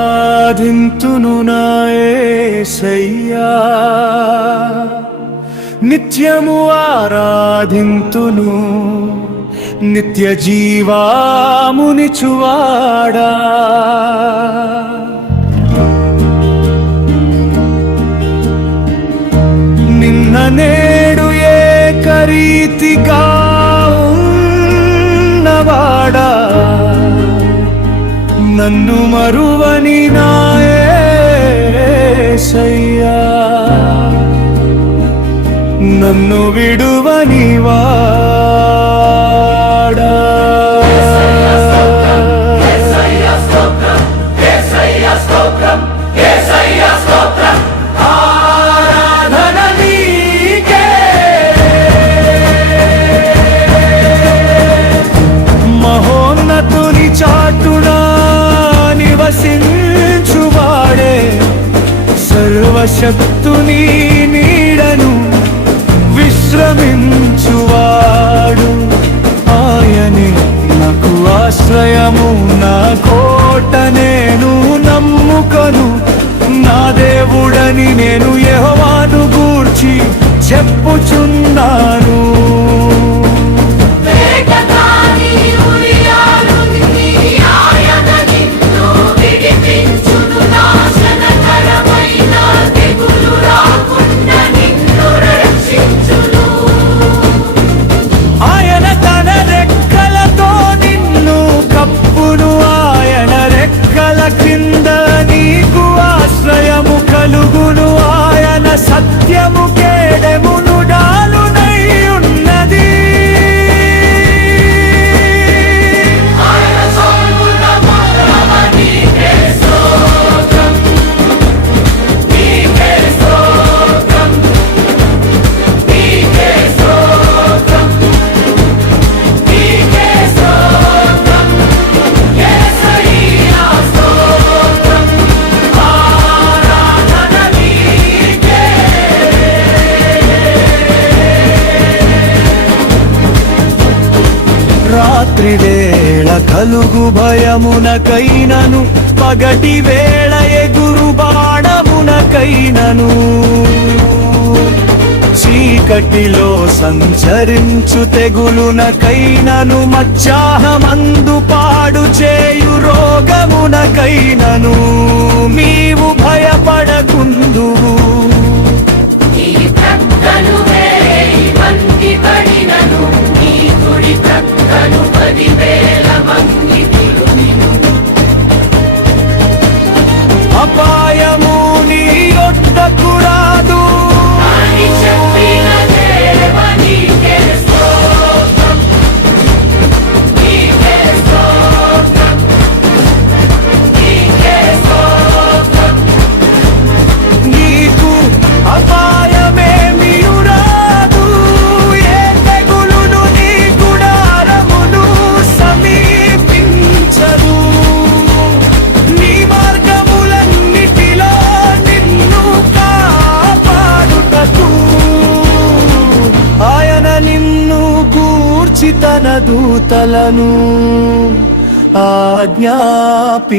ఆరాధింతును నా యేసయ్యా, నిత్యము ఆరాధింతును, నిత్య జీవామునిచువాడా. నిన్న నేడు ఏకరీతిగా ఉన్నవాడా, నన్ను మరువని నా యేసయ్యా, నన్ను విడువని వాడా. ఆరాధన నీకే, మహోన్నతుని చాటునా నివసించువాడే, సర్వశక్తుని నీడను విశ్రమించువాడు. ఆయనే నాకు ఆశ్రయము, నా కోట, నేను నమ్ముకొను నా దేవుడని నేను యెహోవాను గూర్చి చెప్పుచున్నాను. సత్యము కేడెమును డాలునై ఉన్నది. రాత్రి వేళ కలుగు భయమునకైనను, పగటి వేళ ఎగురు బాణమునకైనను, చీకటిలో సంచరించు తెగులునకైనను, మధ్యాహ్నమందు పాడు చేయు రోగమునకైనను నీవు భయపడకుందువు. అపాయము నీ యొద్దకు రాదు, నీకు అపాయమేమి రాదు, ఏ తెగులును నీ గుడారమును సమీపించదు. నీ మార్గములన్నిటిలో నిన్ను కాపాడుటకు ఆయన నిన్ను గూర్చి తన దూతలను ఆజ్ఞాపించును.